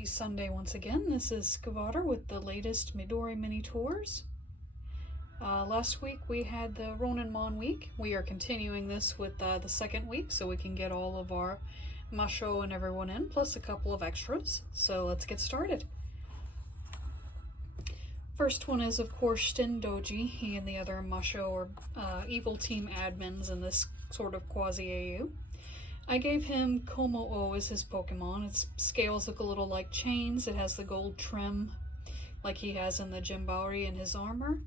Happy Sunday once again. This is Skavater with the latest Midori Minitours. Last week we had the RONINMON week. We are continuing this with the second week so we can get all of our Masho and everyone in, plus a couple of extras. So let's get started. First one is, of course, Shin Doji. He and the other Masho or evil team admins in this sort of quasi-AU. I gave him Komo-O as his Pokemon. Its scales look a little like chains. It has the gold trim like he has in the Jimbauri in his armor.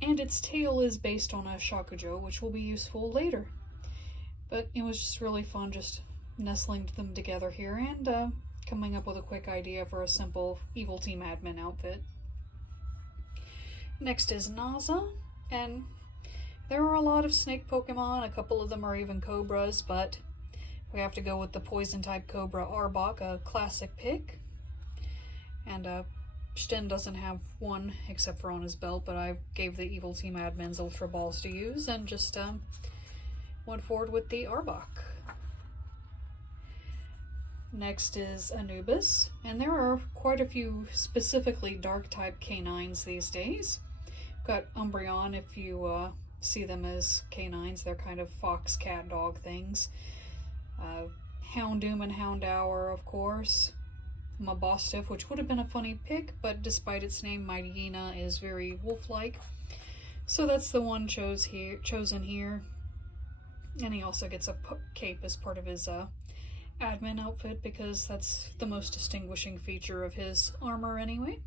And its tail is based on a Shakujo, which will be useful later. But it was just really fun just nestling them together here and coming up with a quick idea for a simple Evil Team admin outfit. Next is Naza, and there are a lot of snake Pokemon. A couple of them are even Cobras, but we have to go with the Poison-type Cobra Arbok, a classic pick. And Shin doesn't have one except for on his belt, but I gave the Evil Team admins Ultra Balls to use and just went forward with the Arbok. Next is Anubis, and there are quite a few specifically Dark-type canines these days. Got Umbreon, if you see them as canines. They're kind of fox, cat, dog things. Houndoom and Houndour, of course. Mabostiff, which would have been a funny pick, but despite its name, Mightyena is very wolf-like. So that's the one chosen here. And he also gets a cape as part of his admin outfit, because that's the most distinguishing feature of his armor anyway.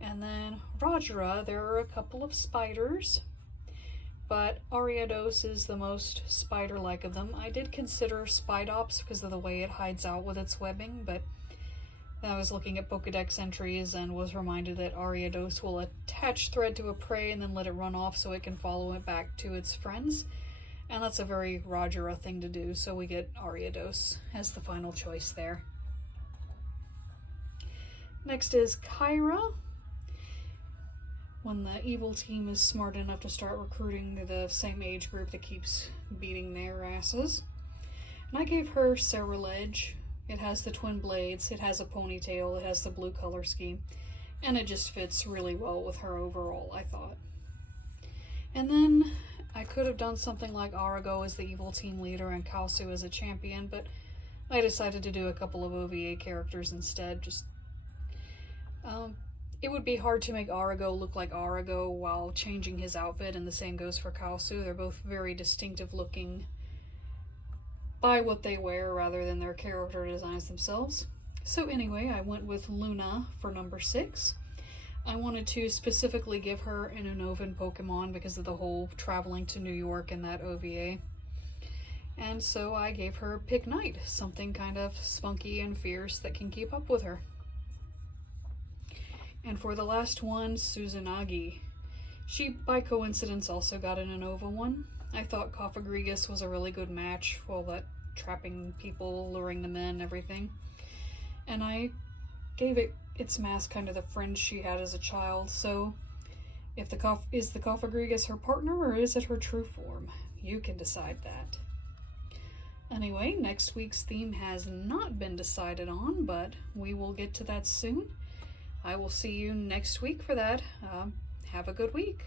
And then Rajara, there are a couple of spiders, but Ariados is the most spider-like of them. I did consider Spidops because of the way it hides out with its webbing, but then I was looking at Pokedex entries and was reminded that Ariados will attach thread to a prey and then let it run off so it can follow it back to its friends. And that's a very Rajara thing to do, so we get Ariados as the final choice there. Next is Kyra. When the evil team is smart enough to start recruiting the same age group that keeps beating their asses. And I gave her Ceruledge. It has the twin blades, it has a ponytail, it has the blue color scheme, and it just fits really well with her overall, I thought. And then I could have done something like Arago as the evil team leader and Kalsu as a champion, but I decided to do a couple of OVA characters instead. It would be hard to make Arago look like Arago while changing his outfit, and the same goes for Kalsu. They're both very distinctive looking by what they wear rather than their character designs themselves. So anyway, I went with Luna for number 6. I wanted to specifically give her an Unnovan Pokemon because of the whole traveling to New York in that OVA. And so I gave her Pick Knight, something kind of spunky and fierce that can keep up with her. And for the last one, Suzanagi. She, by coincidence, also got an Unova one. I thought Cofagrigus was a really good match for all that trapping people, luring them in, everything. And I gave it its mask kind of the fringe she had as a child, so if is the Cofagrigus her partner or is it her true form? You can decide that. Anyway, next week's theme has not been decided on, but we will get to that soon. I will see you next week for that. Have a good week.